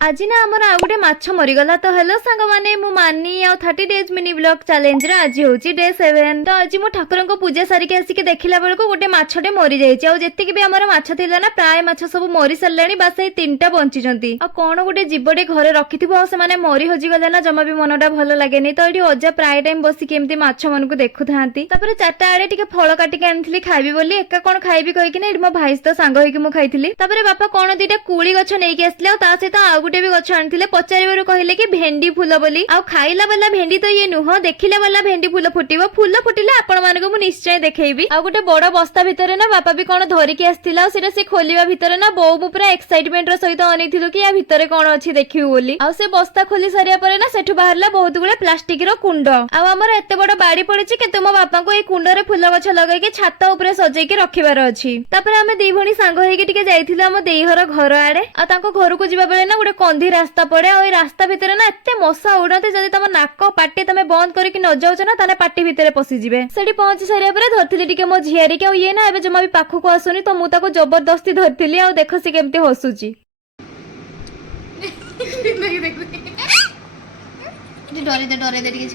आज ना आमर आ गोटे माछ मरीगला। तो हेलो सांग माने मु मानी आ 30 डेज मिनी ब्लॉग चैलेंज रे आज होची डे 7। तो आज मु ठाकुर को पूजा सारिके आसिके देखिला बेलको गोटे माछटे मरी जाईची। आ जेतिकी भी हमर माछ थिला ना प्राय माछ सब मरी सरलाणी, बस ए 3टा बंची जंती। आ कोन गोटे जीवटे घरे रखिथिबो आ से माने मरी होजी गले ना, जमा भी मनटा भलो लागेनी। तो एठी अजा प्राय टाइम बसी केमती माछ मन को देखु थांती। तापर 4टा आडे टिके फळ काटिके आनथिली खाइबी बोली। एका कोन खाइबी कहि कि ना एठी मो भाई तो सांग होई कि मु खाइथिली। तापर बापा कोन दीटा कुली गछ नेकी आसले आ ता सहित आ गोटे भी गछ आनथिले। पचारिबारु कहिले कि भेंडी फूल बोली। आ खाइला वाला भेंडी तो ये नुह, देखिला वाला भेंडी फूल फुटिबो। फूल फुटिले आपण मानको मु निश्चय देखैबी। आ गोटे बड़ बस्ता भितरे ना बापा भी कोन धरिके आस्थिला। सेटा से खोलिबा भितरे ना बौ मु पूरा एक्साइटमेंट रो सहित अनेथिलु कि या भितरे कोन अछि देखिउ बोली। आ से बस्ता खोली सारिया परे ना सेठु बाहरला बहुत गुळे प्लास्टिक रो कुंड। आ हमर एते बड़ बाड़ी पड़िछि कि तुम बापा को ए कुंड रे फूल गछ लगाई के छात ऊपर सजाई के रखिबार अछि। तापर हमें दी भणी सांग होई कि टिके जाइथिलु हम देईहर घर आड़े। आ ताको घर को जिबा बेले ना गोटे कंधी रास्ता पड़े। आ ओई रास्ता भितरे ना एते मशा उड़ते, जदि तुम नाक पाटी तमे बंद करके न जाउछ ना ताले पाटी भितरे पसी जिवे। सेठी पहुंची सारिया परे धरथिली टिके मो झियारी के। आ ये ना एबे जमा भी पाखु को आसुनी, तो मु ताको जबरदस्ती धरथिली। आ देखो से केमते हसुची। डरे दे टिके